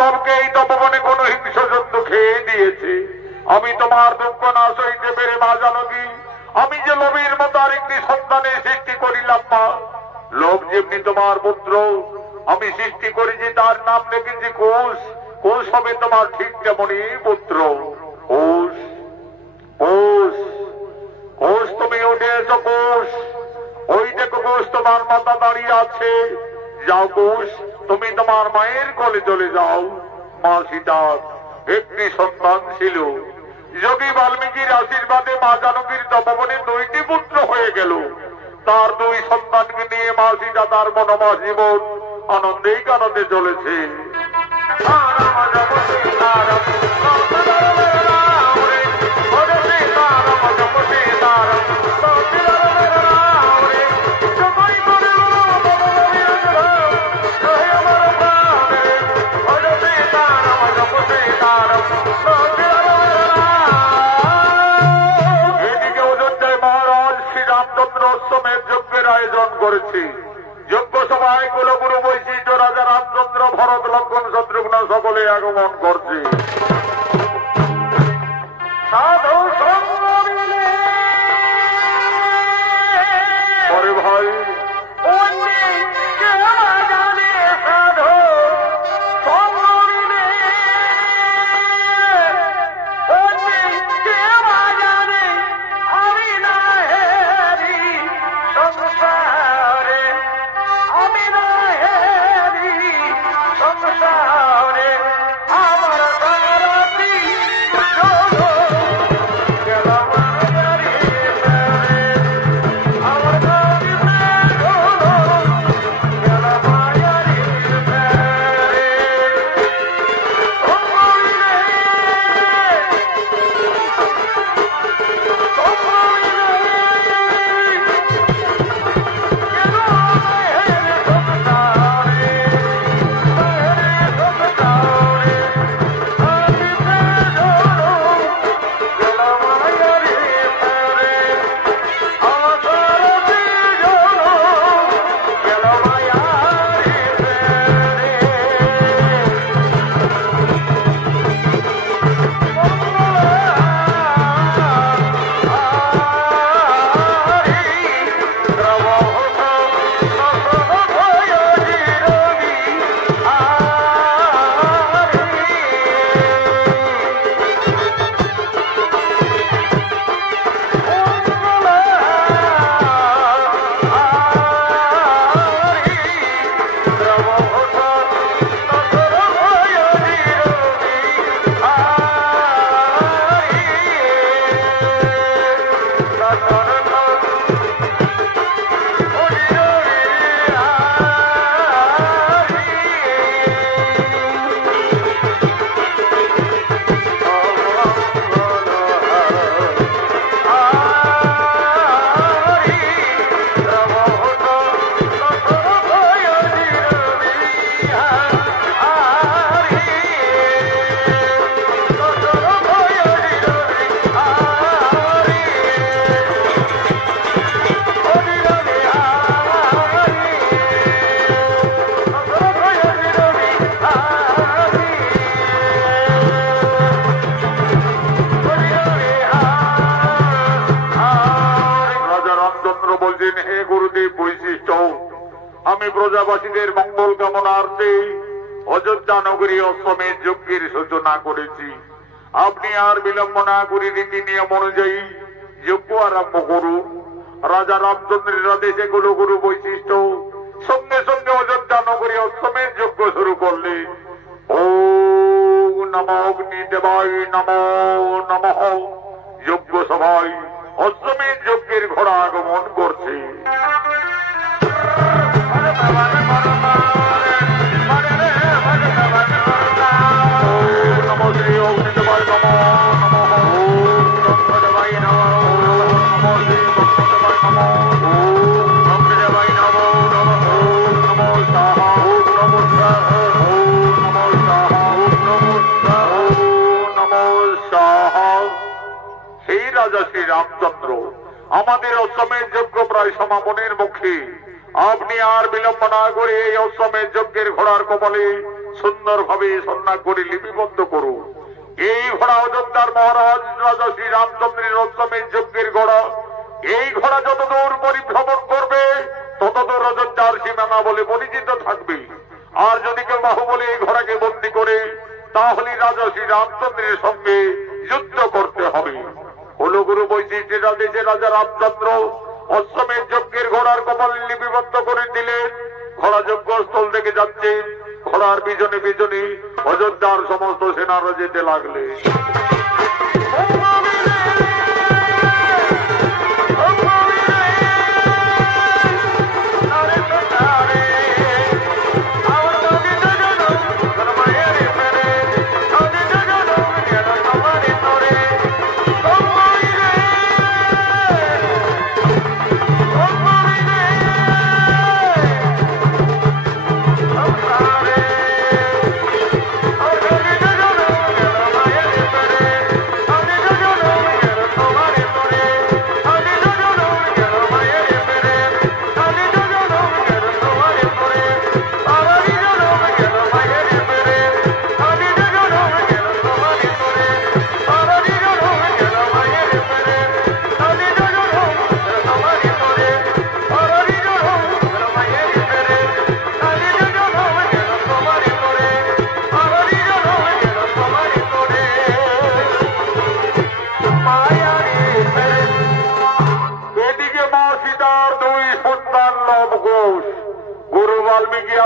লোককে এই তপবনে কোন হিংস জন্তু খেয়ে দিয়েছে। আমি তোমার দুঃখ না সইতে পেরে মা জানকী, আমি যে লোভীর মতো আরেকটি সন্তানের সৃষ্টি করিলাম মা। লোভ যেমনি তোমার পুত্র, আমি সৃষ্টি করেছি, তার নাম রেখেছি কোষ। কোষ হবে তোমার ঠিক তেমনি পুত্র। কোষ কোষ কোষ, তুমি উঠে এসো কোষ। ওই দেখো কোষ, তোমার মাথা দাঁড়িয়ে আছে। যাও কোষ, তুমি তোমার মায়ের কোলে চলে যাও। মা সীতার একটি সন্তান ছিল। যোগী বাল্মীকির আশীর্বাদে মা জানকীর তপবনে 2টি পুত্র হয়ে গেল। তার 2 সন্তানকে নিয়ে মা সীতা তার মনোময় জীবন আনন্দেই কাটাতে চলেছে। এদিকে অযোধ্যায় মহারাজ শ্রীরামচন্দ্র অশ্বমেধ যজ্ঞের আয়োজন করেছে। যজ্ঞ সভায় কুলগুরু বৈশিষ্ট্য, রাজা রামচন্দ্র, ভরত, লক্ষ্মণ, শত্রুঘ্ন সকলে আগমন করছে। সাধু সঙ্গ মিলে পরে ভাই সাধু সঙ্গ মিলে আমি না হেরি সংসারে, আমি না হেরি সংসারে, আমার সারাটি প্রজাবাসীদের মঙ্গল কামনার্থে অযোধ্যা নগরী অশ্বমেধ যজ্ঞের সূচনা করেছি। আপনি আর বিলম্ব না করে রীতি নিয়ম অনুযায়ী যজ্ঞ আরম্ভ করুন। রাজা রামচন্দ্রের আদেশে কুলগুরু বৈশিষ্ট্য সঙ্গে সঙ্গে অযোধ্যা নগরী অশ্বমেধ যজ্ঞ শুরু করলেন। ওম নমো অগ্নিদেবায় নমো নমঃ। যজ্ঞ সভায় অশ্বমেধ যজ্ঞের ঘোড়া আগমন করছে। রাজা শ্রী রামচন্দ্র, আমাদের অশ্বমেধ যজ্ঞ প্রায় সমাপনের মুখে। আপনি আর বিলম্ব না করে এই অশ্বমেধ যজ্ঞের ঘোড়ার কপালে সুন্দরভাবে সন্ন্যাস করে লিপিবদ্ধ করুন। এই ঘোড়া অযোধ্যার মহারাজ রাজা শ্রী রামচন্দ্রের অশ্বমেধ যজ্ঞের ঘোড়া। এই ঘোড়া যতদূর পরিভ্রমণ করবে ততদূর অযোধ্যার সীমানা বলে পরিচিত থাকবে। আর যদি কেউ বাহুবলে এই ঘোড়াকে বন্দী করে তাহলে রাজা শ্রী রামচন্দ্রের সঙ্গে যুদ্ধ করতে হবে। হলো গুরু বৈশিষ্ট্যের দেশে রাজা রামচন্দ্র অশ্বমেধ যজ্ঞের ঘোড়ার কপাল লিপিবদ্ধ করে দিলেন। ঘোড়া যজ্ঞস্থল থেকে যাচ্ছে, ঘোড়ার পিছনে পিছনে অযোধ্যার সমস্ত সেনারা যেতে লাগলে।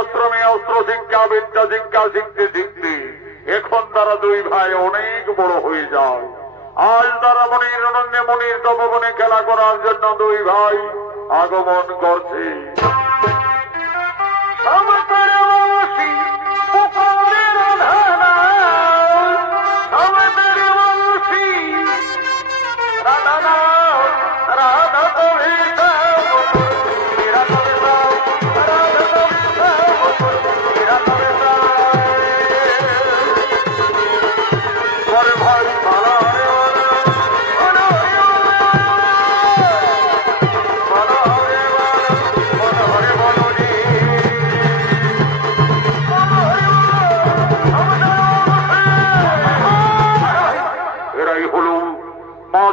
আশ্রমে অস্ত্র শিক্ষা বিদ্যা শিক্ষা শিখতে শিখতে এখন তারা দুই ভাই অনেক বড় হয়ে যায়। আজ তারা মনির অনন্যে মনির তপবনে খেলা করার জন্য দুই ভাই আগমন করছে।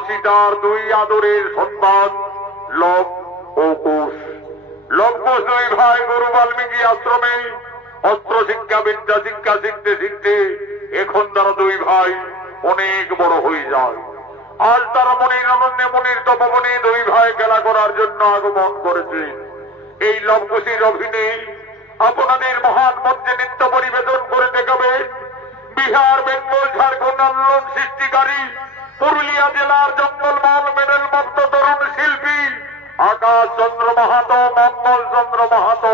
সীতার দুই আদরের সন্তান লব ও কুশ। লব কুশ দুই ভাই গুরু বাল্মীকি আশ্রমে অস্ত্র শিক্ষা বিদ্যা শিক্ষা শিখতে শিখতে এখন তারা দুই ভাই অনেক বড় হয়ে যায়। আজ তারা মনির আনন্দে মনির তপবনে দুই ভাই খেলা করার জন্য আগমন করেছে। এই লব কুশের অভিনয় আপনাদের মহান মঞ্চে নৃত্য পরিবেশন করে দেখাবে বিহার, বেঙ্গল, ঝাড়খণ্ড আন্দোলন সৃষ্টিকারী পুরুলিয়া জেলার জঙ্গলমহল মেডেল প্রাপ্ত তরুণ শিল্পী আকাশ চন্দ্র মাহাতো, মঙ্গল চন্দ্র মাহাতো।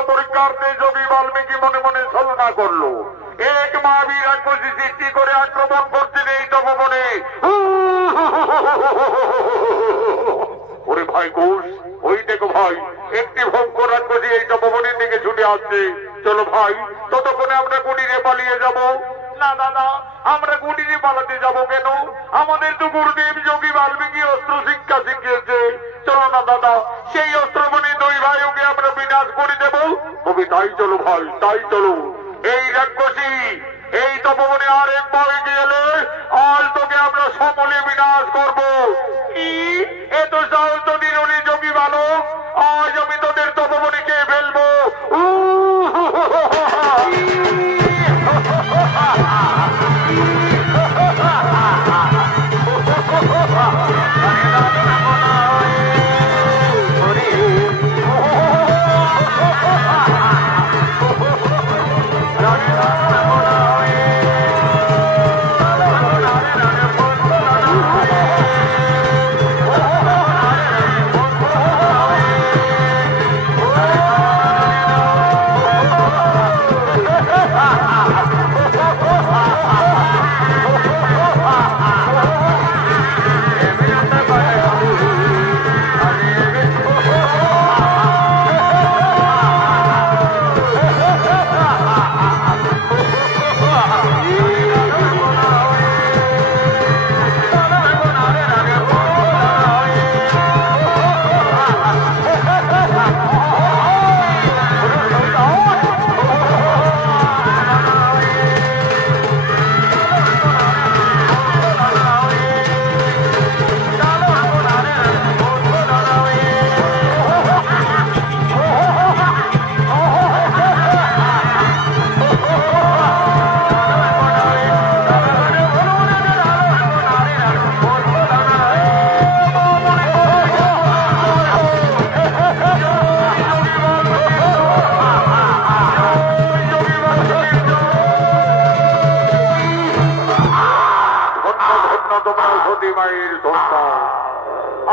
শিক্ষা পরীক্ষার্থে যোগী বাল্মীকি মনে মনে ছলনা করলো। এক মহাবীর রাক্ষসী সৃষ্টি করে আক্রমণ করছেন এই তপবনে। ওরে ভাই ঘোষ, ওই দেখো ভাই, একটি ভয়ঙ্কর রাক্ষসী এই তপবনের দিকে ছুটে আসছে। চলো ভাই, ততক্ষণে আমরা কুটিরে পালিয়ে যাব। না দাদা, আমরা কুটিরে পালাতে যাব কেন? আমাদের তো গুরুদেব যোগী বাল্মীকি অস্ত্র শিক্ষা শিখিয়েছে। চলো না দাদা, সেই অস্ত্রমণি দুই ভাই ওকে আমরা বিনাশ করে দেব। তবে তাই চলো ভাই, তাই চলো। এই রাক্ষসী এই তপবনে আর এক ভয় গেলে আজ তোকে আমরা সকলে বিনাশ করবো। এত সাহস তোদের উনি যোগী বালক, আজ আমি তোদের তপবনে খেয়ে ফেলবো।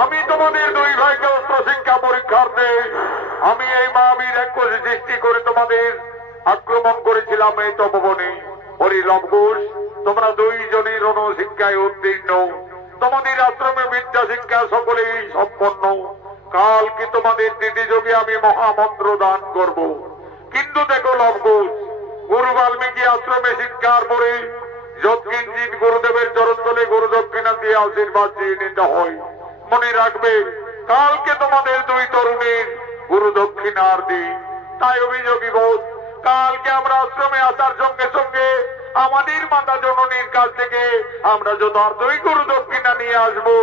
আমি তোমাদের দুই ভাইকে অস্ত্র শিক্ষা পরীক্ষার্থে আমি এই মহাবীর রাক্ষসী সৃষ্টি করে তোমাদের আক্রমণ করেছিলাম এই তপবনে। হরি লবকুশ, তোমরা দুইজনই রণ শিক্ষায় উত্তীর্ণ, তোমাদের আশ্রমে বিদ্যা শিক্ষা সকলেই সম্পন্ন। কাল কি তোমাদের দিদিযোগে আমি মহামন্ত্র দান করব। কিন্তু দেখো লবকুশ, গুরু বাল্মীকি আশ্রমে শিক্ষার পরে যৎকিঞ্চিত গুরুদেবের চরণ তলে গুরু দক্ষিণা দিয়ে আশীর্বাদ দিয়ে নিতে হয়। মনে রাখবে, কালকে তোমাদের দুই তরুণীর গুরু দক্ষিণার দিন। তাই অভিযোগী বোধ, কালকে আমরা আশ্রমে আসার সঙ্গে সঙ্গে আমাদের মাতা জননীর কাছ থেকে আমরা যথার্থই গুরু দক্ষিণা নিয়ে আসবো।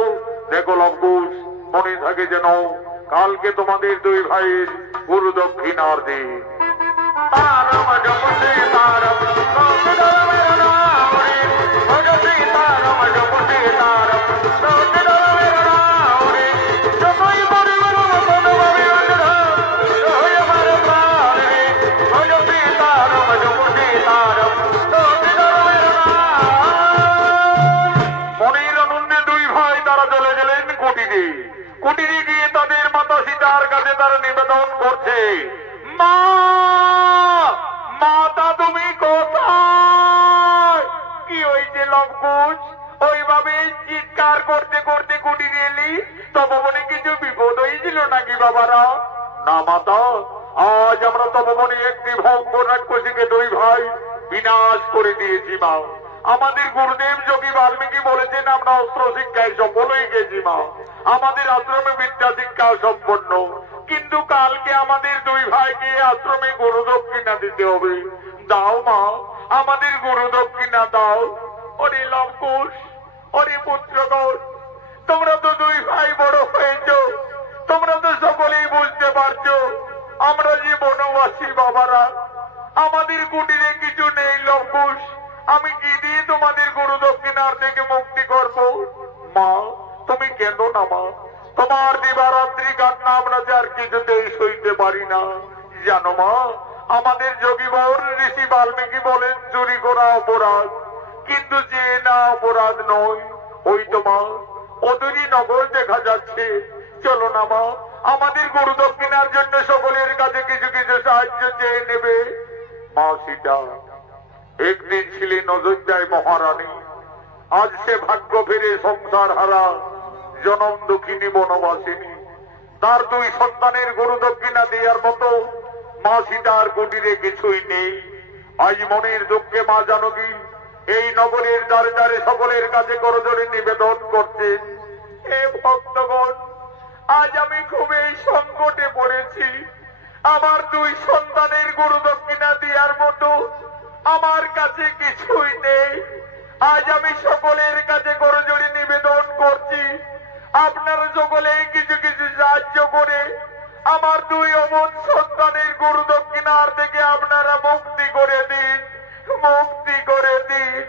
দেখো লবকুশ, মনে থাকে যেন কালকে তোমাদের দুই ভাইয়ের গুরু দক্ষিণার দিন। কুটিরে গিয়ে তাদের মাতা সীতার কাছে তারা নিবেদন করছে, মা মাতা তুমি কোথায়? কি হয়েছে লবকুশ? ওইভাবে চিৎকার করতে করতে কুটিরে এলি, তপবনে কিছু বিপদ হয়েছিল নাকি বাবারা? না মাতা, আজ আমরা তপবনে একটি ভয়ঙ্কর রাক্ষসীকে দুই ভাই বিনাশ করে দিয়েছি মা। আমাদের গুরুদেব যোগী বাল্মীকি বলেছেন আমরা অস্ত্র শিক্ষায় সফল হয়ে গেছি মা। আমাদের আশ্রমে বিদ্যা শিক্ষা সম্পন্ন, কিন্তু কালকে আমাদের দুই ভাইকে আশ্রমে গুরু দক্ষিণা দিতে হবে। দাও মা, আমাদের গুরু দক্ষিণা দাও। ওরে লবকুশ, ওরে পুত্রগণ, তোমরা তো দুই ভাই বড় হয়েছ, তোমরা তো সকলেই বুঝতে পারছো আমরা যে বনবাসী বাবারা, আমাদের কুটিরে কিছু নেই লবকুশ। আমি কি দিয়ে তোমাদের গুরু দক্ষিণার থেকে মুক্তি করব? মা তুমি কেন না মা, তোমার দিবারাত্রি কান্না আমরা যে আর কিছুতেই সইতে পারি না। জানো মা, আমাদের যোগীবর ঋষি বাল্মীকি বলেন চুরি করা অপরাধ, কিন্তু যে না অপরাধ নয়। ওই তো মা, ওদেরই নগর দেখা যাচ্ছে। চলো না মা, আমাদের গুরু দক্ষিণা কেনার জন্য সকলের কাছে কিছু কিছু সাহায্য চেয়ে নেবে। মা সীতা একদিন ছিলেন অযোধ্যায় মহারানী, আজ সে ভাগ্য ফিরে সংসার হারা জনম দুঃখিনী বনবাসিনী। তার দুই সন্তানের গরু দক্ষিণা দেওয়ার মতো মা সীতার কুটিরে কিছুই নেই। আজ মনের দুঃখে মা জানকী এই নগরের দ্বারে দ্বারে সকলের কাছে করজোড়ে নিবেদন করছেন, হে ভক্তগণ, আজ আমি খুব এই সংকটে পড়েছি। আমার দুই সন্তানের গরু দক্ষিণা দেওয়ার মতো আমার কাছে কিছুই নেই। আজ আমি সকলের কাছে করজোড়ে নিবেদন করছি, আপনারা সকলে কিছু কিছু সাহায্য করে আমার দুই অমন সন্তানের গরু দক্ষিণার থেকে আপনারা মুক্তি করে দিন, মুক্তি করে দিন।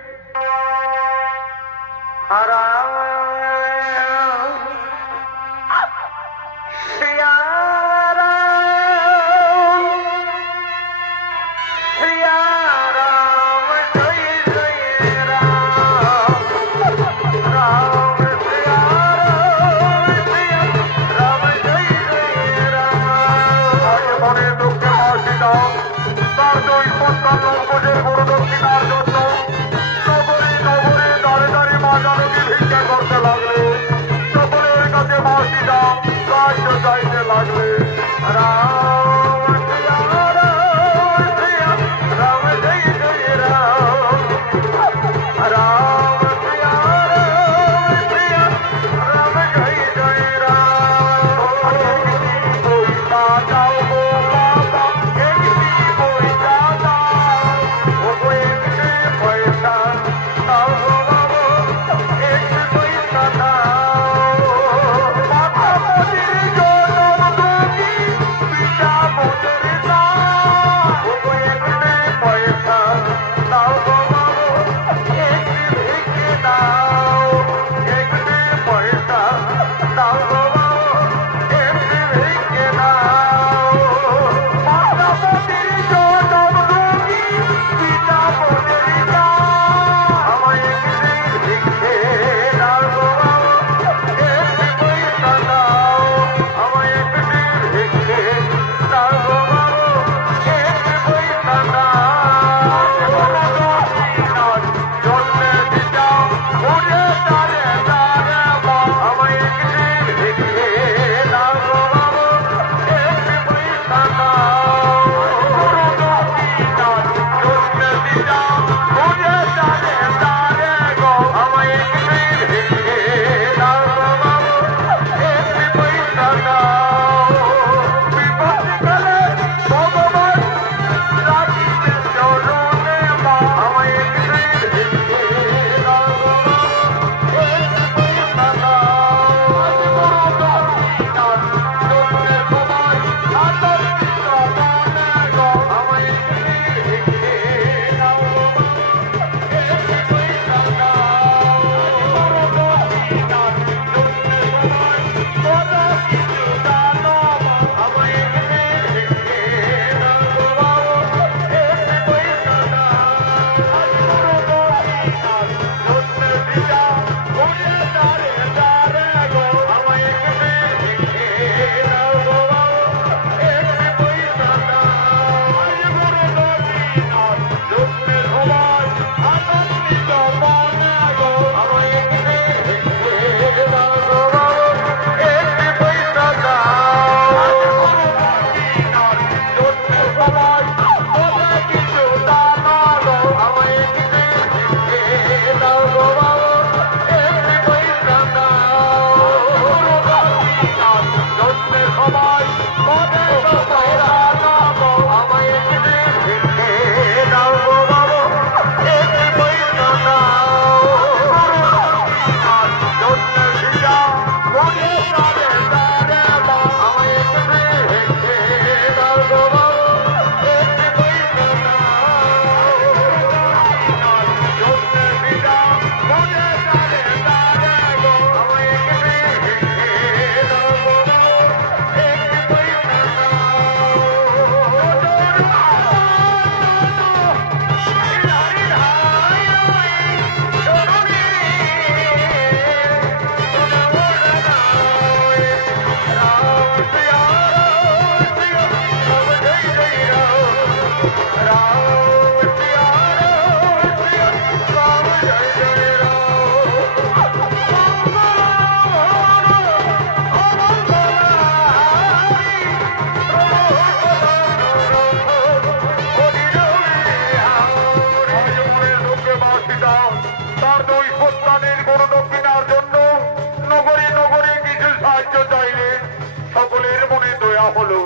দেয়া হলো।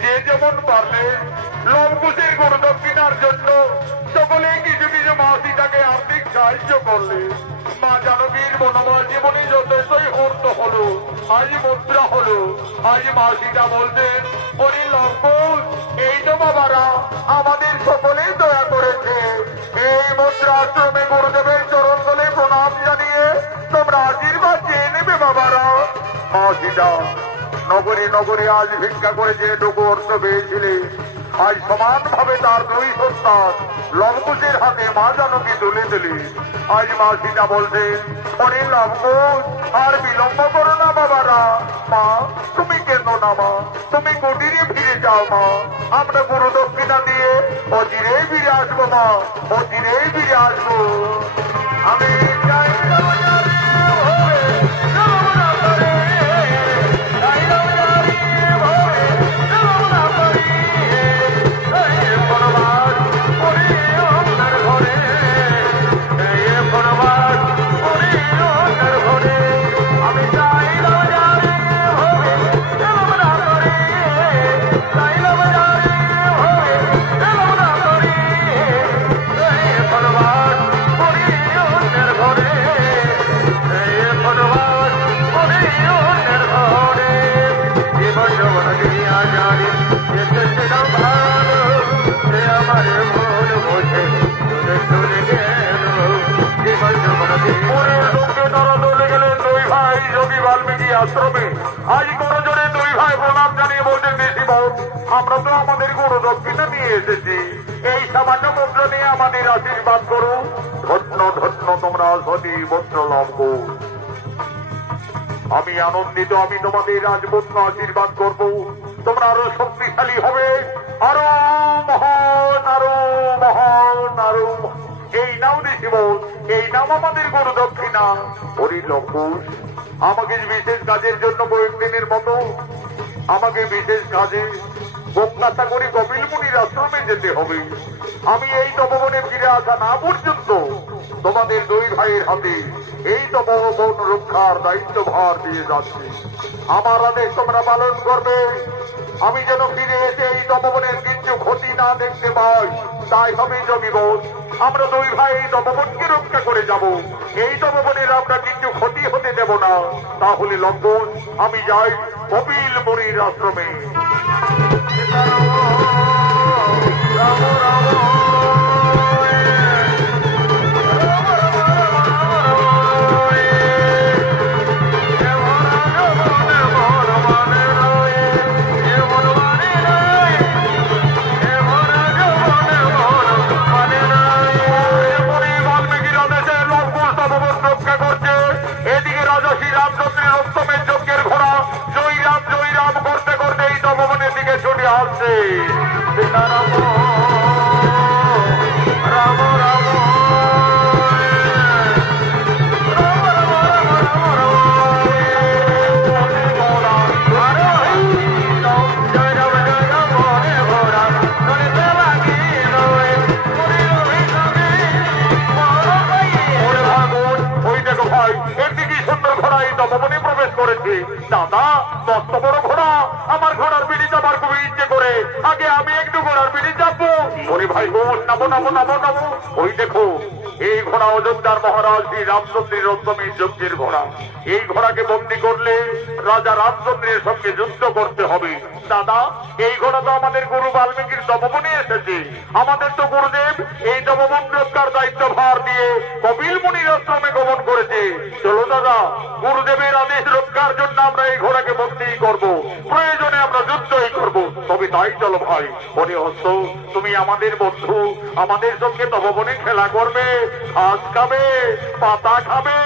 যে যেমন পারলে লবকুশের গরু দক্ষিণার জন্য সকলে কিছু কিছু মা সীতাকে আর্থিক সাহায্য করলে মা জানকীর মনোবল জীবনে যথেষ্টই অর্থ হলো। আজ মুদ্রা হলো। আজ মা সীতা বলতেন, ওরে লবকুশ, এই তো বাবারা আমাদের সকলেই দয়া করেছে। এই মুদ্রা আশ্রমে গুরুদেবের চরণ তলে প্রণাম জানিয়ে তোমরা আশীর্বাদ চেয়ে নেবে বাবারা। মা সীতা নগরে নগরে আজ ভিক্ষা করে যেটুকু অর্থ পেয়েছিলে আজ সমানভাবে তার দুই সন্তান লবকুশের হাতে মা জানকী তুলে দিলি। আজ মা সীতা বলছেন, অরে লবকুশ, আর বিলম্ব করো না বাবারা। মা তুমি কেন না মা, তুমি কুটিরে ফিরে যাও মা। আমরা গুরু দক্ষিণা দিয়ে অচিরেই ফিরে আসবো মা, অচিরেই ফিরে আসবো। আমি চাই আশ্রমে আজ কোনো জনে দুই ভাই প্রণাম জানিয়ে বলছেন, বেশি বোন আমরা তো আমাদের গুরু দক্ষিণা নিয়ে এসেছি, এই সামান্য মুদ্রা নিয়ে আমাদের আশীর্বাদ করো। ধন্য ধন্য তোমরা সতী পুত্র লবকুশ। আমি আনন্দিত, আমি তোমাদের রাজপুত্র আশীর্বাদ করব। তোমরা আরো শক্তিশালী হবে, আরো মহান, আরো মহান, আরো। এই নাও দেশিব, এই নাম আমাদের গুরু দক্ষিণা। হরি লবকুশ, আমাকে বিশেষ কাজের জন্য কয়েকদিনের মতো আমাকে বিশেষ কাজে গঙ্গাসাগরী কপিল মুনির আশ্রমে যেতে হবে। আমি এই তপবনে ফিরে আসা না পর্যন্ত তোমাদের দুই ভাইয়ের হাতে এই তপবন রক্ষার দায়িত্বভার দিয়ে যাচ্ছি। আমার আদেশ তোমরা পালন করবে। আমি যেন ফিরে এসে এই তপবনের কিছু ক্ষতি না দেখতে পাই, তাই হবে জমিবোধ। আমরা দুই ভাই এই তপবনকে রক্ষা করে যাব। এই তপবনের আমরা কিছু ক্ষতি হতে দেব না। তাহলে লবকুশ, আমি যাই কপিল মুনির আশ্রমে। দাদা মস্ত বড় ঘোড়া, আমার ঘোড়ার পিঠে যাবার খুবই ইচ্ছে করে। আগে আমি একটু ঘোড়ার পিঠে যাবো। ওরে ভাই বোন, নামো নামো নামো নামো। ওই দেখো, এই ঘোড়া অযোধ্যার মহারাজ শ্রী রামচন্দ্রের অষ্টমীর যজ্ঞের ঘোড়া। এই ঘোড়াকে বন্দী করলে রাজা রামচন্দ্রের সঙ্গে যুদ্ধ করতে হবে। দাদা, এই ঘোড়া তো আমাদের গুরু বাল্মীকির তপবনে এসেছে। আমাদের তো গুরুদেব এই তপবন রক্ষার দায়িত্ব ভার দিয়ে কপিল মুনির আশ্রমে গমন করেছে। চলো দাদা, গুরুদেবের আদেশ রক্ষার জন্য আমরা এই ঘোড়াকে বন্দী করব, প্রয়োজনে আমরা যুদ্ধই করব। তবে তাই চলো ভাই। মনে হস্ত, তুমি আমাদের বন্ধু, আমাদের সঙ্গে তপবনে খেলা করবে, ঘাস খাবে, পাতা খাবে।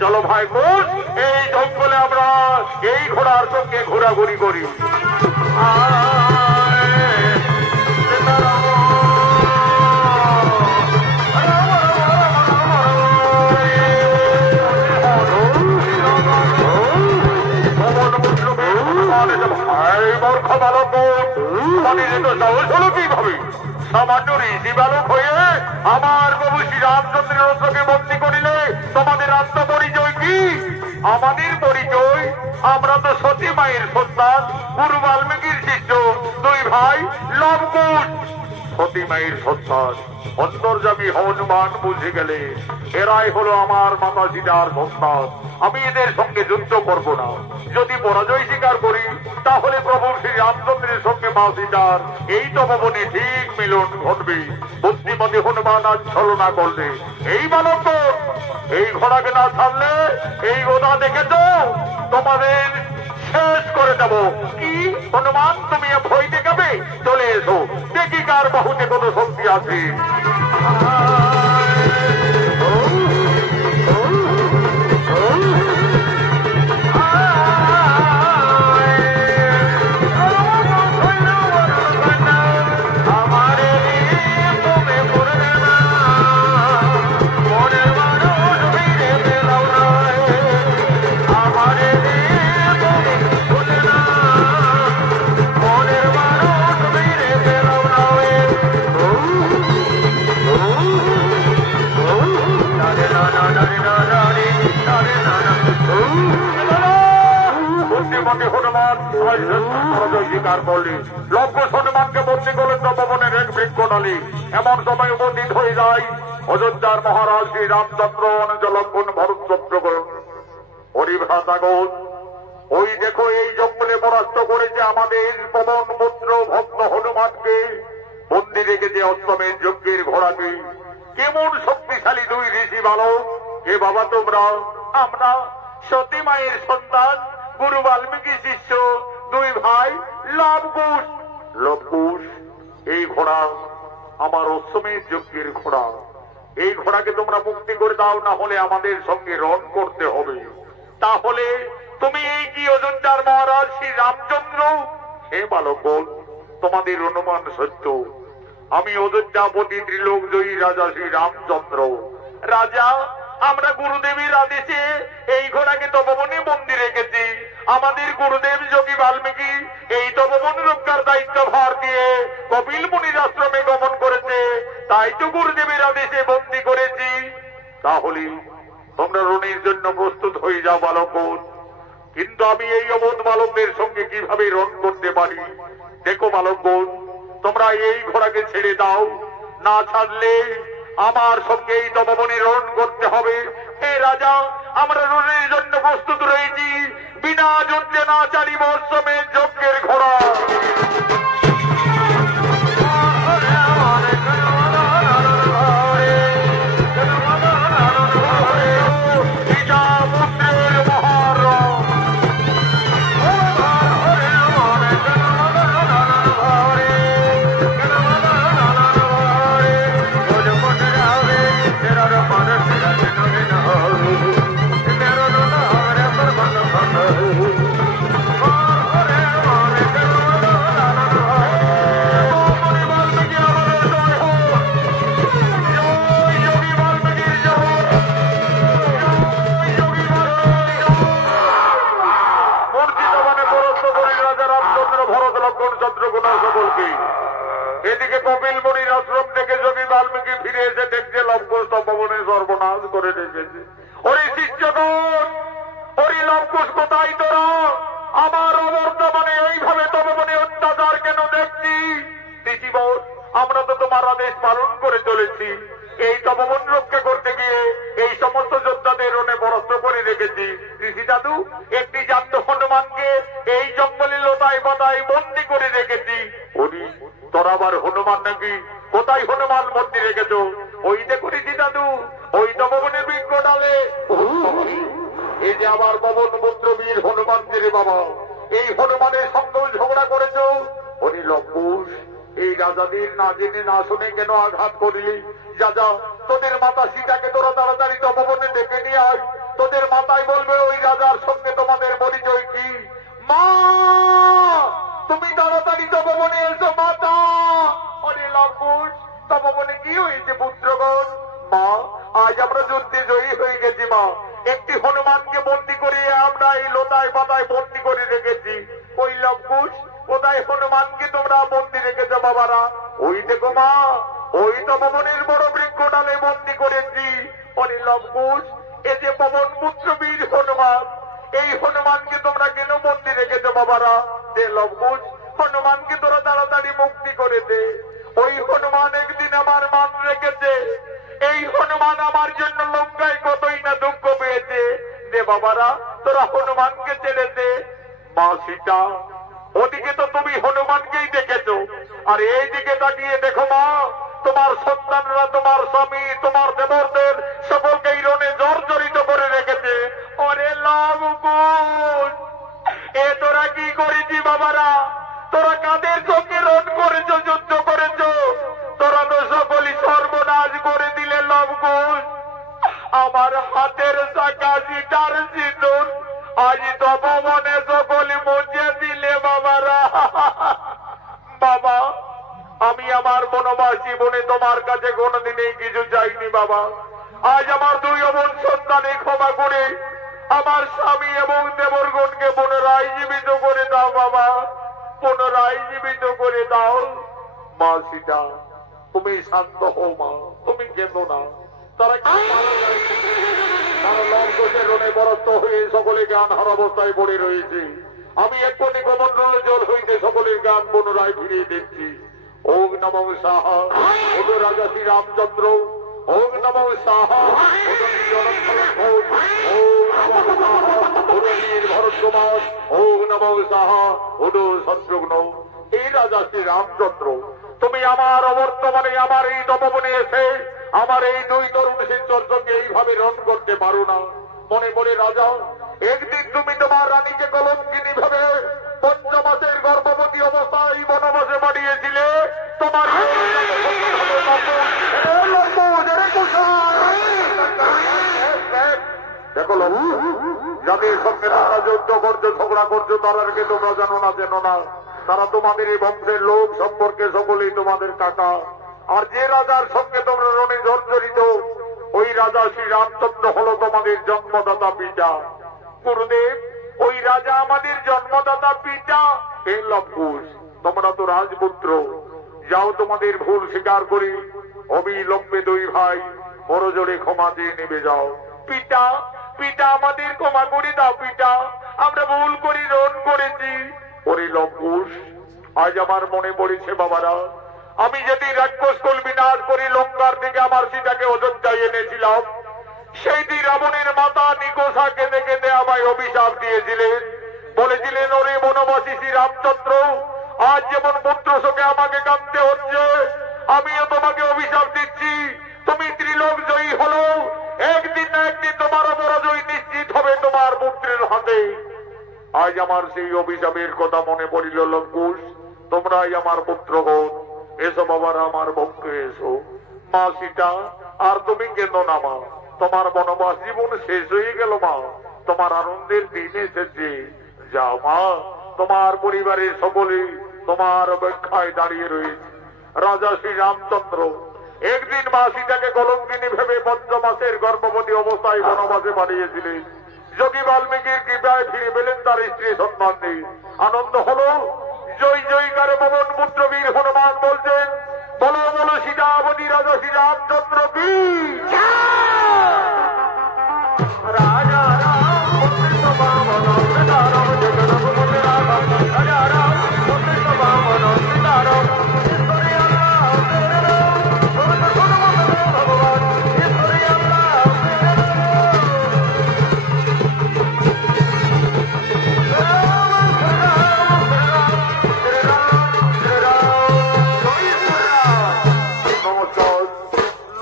চলো ভাই বোন, এই জঙ্গলে আমরা এই ঘোড়ার সঙ্গে ঘোরাঘুরি করি। সামান্য ঋষি বালক হয়ে আমার প্রভু শ্রী রামচন্দ্রের রথকে বন্দী করিলে তোমাদের আত্মপরিচয় কি? আমাদের পরিচয় আমরা তো সতী মায়ের সন্তান, গুরু বাল্মীকির শিষ্য, দুই ভাই লবকুশ। সতী মায়ের সন্তান অন্তর্যামী হনুমান বুঝে গেলে এরাই হলো আমার মাতা সীতার সন্তান। আমি এদের সঙ্গে যুদ্ধ করব না। যদি পরাজয় স্বীকার করি তাহলে প্রভু শ্রী রামচন্দ্রের সঙ্গে মা সীতার এই তপবনে ঠিক মিলন ঘটবে। বুদ্ধিমতী হনুমান আজ ছলনা করলে এই বালক, এই ঘোড়াকে না ছাড়লে এই গোদা দেখেছ তোমাদের শেষ করে দেব। কি হনুমান, তুমি ভয় দেখাবে? চলে এসো, দেখি কার বাহুতে কত শক্তি আছে। স্বীকার করলি লবকুশ হনুমানকে বন্দী করলেন তপবনের এক বৃক্ষডালে। এমন সময় উপস্থিত হয়ে যায় অযোধ্যার মহারাজ শ্রী রামচন্দ্র, অনুজ লক্ষণ, ভরত, শত্রুঘ্ন। হরিভ্রাতাগণ, ওই দেখো এই জঙ্গলে পরাস্ত করেছে আমাদের পবন পুত্র ভক্ত হনুমানকে, বন্দী রেখেছে অষ্টমের যজ্ঞের ঘোড়াকে। কেমন শক্তিশালী দুই ঋষি বালক। কে বাবা তোমরা? আমরা সতী মায়ের সন্তান, গুরু বাল্মীকি শিষ্য, দুই ভাই লবকুশ। লবকুশ, এই ঘোড়া আমার অশ্বমের যজ্ঞের ঘোড়া। এই ঘোড়াকে তোমরা মুক্তি করে দাও, না হলে আমাদের সঙ্গে রণ করতে হবে। তাহলে তুমি এই কি অযোধ্যার মহারাজ শ্রী রামচন্দ্র? হে বালক, তোমাদের অনুমান সত্য। আমি অযোধ্যাপতি ত্রিলোক জয়ী রাজা শ্রী রামচন্দ্র। রাজা, আমরা গুরুদেবের আদেশে এই ঘোড়াকে তপবনে বন্দী রেখেছি। আমাদের গুরুদেব যোগী বাল্মীকি এই তপবন রক্ষার দায়িত্ব ভার দিয়ে কপিল মুনির আশ্রমে গমন করেছে, তাই তো গুরুদেবের আদেশে বন্দী করেছি। তাহলে তোমরা রণের জন্য প্রস্তুত হয়ে যাও বালক। কিন্তু আমি এই অবোধ বালকদের সঙ্গে কিভাবে রণ করতে পারি? দেখো বালক, তোমরা এই ঘোড়াকে ছেড়ে দাও, না ছাড়লে আমার সঙ্গে এই তপবনে রণ করতে হবে। হে রাজা, আমরা রণের জন্য প্রস্তুত রয়েছি। বিনা যুদ্ধে না চারিব অশ্বমের যজ্ঞের ঘোড়া। এদিকে কপিল মুনির আশ্রম থেকে যোগী বাল্মীকি ফিরে এসে দেখছে লবকুশ তপবনে সর্বনাশ করে রেখেছে। ওরে শিষ্যগণ, ওরে লবকুশ কোথায় তোরা? আমার অবর্তমানে এইভাবে তপবনে অত্যাচার কেন দেখছি? ঋষিবর, আমরা তো তোমার আদেশ পালন করে চলেছি। এই তপবন রক্ষা করতে গিয়ে এই সমস্ত যোদ্ধাদের রণে পরাস্ত করে রেখেছি। ঋষি দাদু, একটি জাত হনুমানকে এই জঙ্গলে লতায় পাতায় বন্দী করে রেখেছি। ওরি, তোর আবার হনুমান নাকি? কোথায় হনুমান বন্দী রেখেছ? ওই দেখো ঋষি দাদু, ওই তপবনের বৃক্ষ ডালে। এই যে আমার পবন পুত্র বীর হনুমান রে বাবা, এই হনুমানের সঙ্গে ঝগড়া করেছ। ওরে লবকুশ, এই রাজাদের না জেনে না শুনে কেন আঘাত করলি? যা যা, তোদের মাতা সীতাকে তোরা তাড়াতাড়ি তপবনে ডেকে নিয়ে আয়। তোদের মাতাই বলবে ওই রাজার সঙ্গে তোমাদের পরিচয় কি। মা, তুমি তাড়াতাড়ি তপবনে এসো মাতা। ওরে লবকুশ, তপবনে কি হয়েছে পুত্রগণ? মা, আজ আমরা যুদ্ধে জয়ী হয়ে গেছি মা। একটি হনুমানকে বন্দী করে আমরা এই লতায় পাতায় বন্দী করে রেখেছি। ওই লবকুশ, কোথায় হনুমানকে তোমরা বন্দী রেখেছো বাবারা? ওই দেখো মা, ওই তপবনের বড় বৃক্ষ ডালে বন্দী করেছি। ওরে লবকুশ, এ যে পবন পুত্র বীর হনুমান, এই হনুমানকে তোমরা কেন বন্দি রেখেছো বাবারা? দে লবকুশ, হনুমানকে তোরা তাড়াতাড়ি মুক্তি করে দে। ওই হনুমান একদিন আমার মান রেখেছে, এই হনুমান আমার জন্য লঙ্কায় কতই না দুঃখ পেয়েছে। দে বাবারা, তোরা হনুমানকে ছেড়ে দে। মা সীতা, ওদিকে তো তুমি হনুমানকেই দেখেছো, আর এই দিকে তাকিয়ে দেখো মা, তোমার সন্তানরা, তোমার স্বামী, তোমার দেবরদের সকলকেই রণে জর্জরিত করে রেখেছে। ওরে লবকুশ, এ তোরা কি করেছি বাবারা? তোরা কাদের সঙ্গে রণ করেছো, যুদ্ধ করেছো? তোরা তো সকলই সর্বনাশ করে দিলে লবকুশ। আমার হাতের শাখা সীতার সিঁদুর আজ তপবনে সকলে মুছে দিলে বাবারা। বাবা, আমি আমার বনবাস জীবনে তোমার কাছে কোনোদিনই কিছু চাইনি বাবা। আজ আমার দুই অমন সন্তানে ক্ষমা করে আমার স্বামী এবং দেবরগণকে পুনরায় জীবিত করে দাও বাবা, পুনরায় জীবিত করে দাও। মা সীতা, তুমি শান্ত হও মা, তুমি কেঁদো না। তারা লঙ্কের রণে পরাস্ত হয়ে সকলে জ্ঞান হার অবস্থায় পড়ে রয়েছে। আমি এক্ষুনি কমণ্ডল জল হইতে সকলের জ্ঞান পুনরায় ফিরিয়ে দিচ্ছি। ওম নমঃ সাহা, ওগো রাজা শ্রী রামচন্দ্র। ওম নমঃ সাহা, ভরতকুমার। ওম নমঃ সাহা, ওডো শত্রুঘ্ন। এই রাজা শ্রী রামচন্দ্র, তুমি আমার অবর্তমানে আমার এই তপবনে এসে আমার এই দুই তরুণ শিষ্যর সঙ্গে এইভাবে রণ করতে পারো না। মনে পড়ে রাজা, একদিন তুমি তোমার রানীকে কলঙ্কিনী ভাবে পঞ্চমাসের গর্ভবতী অবস্থায় বনবাসে পাঠিয়েছিলে। তোমার দেখো যাদের সঙ্গে তারা যুদ্ধ করছো, ঝগড়া করছো, তাদেরকে তোমরা জানো না, চেনো না। তারা তোমাদের এই বংশের লোক, সম্পর্কে সকলেই তোমাদের কাকা। আর যে রাজার সঙ্গে তোমরা রণে জর্জরিত, ওই রাজা শ্রী রামচন্দ্র হলো তোমাদের জন্মদাতা পিতা। গুরুদেব, ওই রাজা আমাদের জন্মদাতা পিতা। হে লবকুশ, তোমরা তো রাজপুত্র, যাও তোমাদের ভুল স্বীকার করি অবিলম্বে দুই ভাই বড় জোরে ক্ষমা দিয়ে নেবে যাও। পিতা, পিতা, আমাদের ক্ষমা করে দাও পিতা, আমরা ভুল করি রণ করেছি। ওরে লবকুশ, আজ আমার মনে পড়েছে বাবারা, আমি যেদিন রাক্ষস কুল বিনাশ করি লঙ্কার দিকে আমার সীতাকে অযোধ্যায় এনেছিলাম, সেই দিন রাবণের মাতা নিকোষা কেঁদে কেঁদে আমায় অভিশাপ দিয়েছিলেন। বলেছিলেন, ওরে বনবাসী শ্রী রামচন্দ্র, আজ যেমন পুত্র শোকে আমাকে কাঁদতে হচ্ছে, আমিও তোমাকে অভিশাপ দিচ্ছি। তুমি ত্রিলোক জয়ী হলো, একদিন না একদিন তোমার পরাজয় নিশ্চিত হবে তোমার পুত্রের হাতে। আজ আমার সেই অভিশাপের কথা মনে পড়িল লবকুশ, তোমরাই আমার পুত্রগণ। এসো বাবার, আমার পক্ষে এসো। মা সীতা, আর তুমি কেন না মা, তোমার বনবাস জীবন শেষ হয়ে গেল মা, তোমার আনন্দের দিন এসেছে। যাও মা, তোমার পরিবারের সকলে তোমার অপেক্ষায় দাঁড়িয়ে রয়েছে। রাজা শ্রী রামচন্দ্র একদিন মা সীতাকে কলঙ্কিনী ভেবে পঞ্চমাসের গর্ভবতী অবস্থায় বনবাসে পাঠিয়েছিলেন। যোগী বাল্মীকির কৃপায় ফিরে পেলেন তার স্ত্রী সন্তানকে। আনন্দ হলো, জয় জয়কারে পবন পুত্র বীর হনুমান বলছেন, বলো বলো সীতাবতী রাজা শ্রী রামচন্দ্র কি। রাজা রাম পুত্র বামন সীতারাম জগন্নাথ পুত্র রাম রাজা রাম পুত্র বামন সীতারাম ঈশ্বরী আল্লাহ ভগবান ঈশ্বরী আল্লাহ।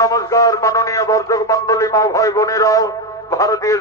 নমস্কার মাননীয় দর্শক মন্ডলী, মা ভাই বোনেরা, ভারতীয়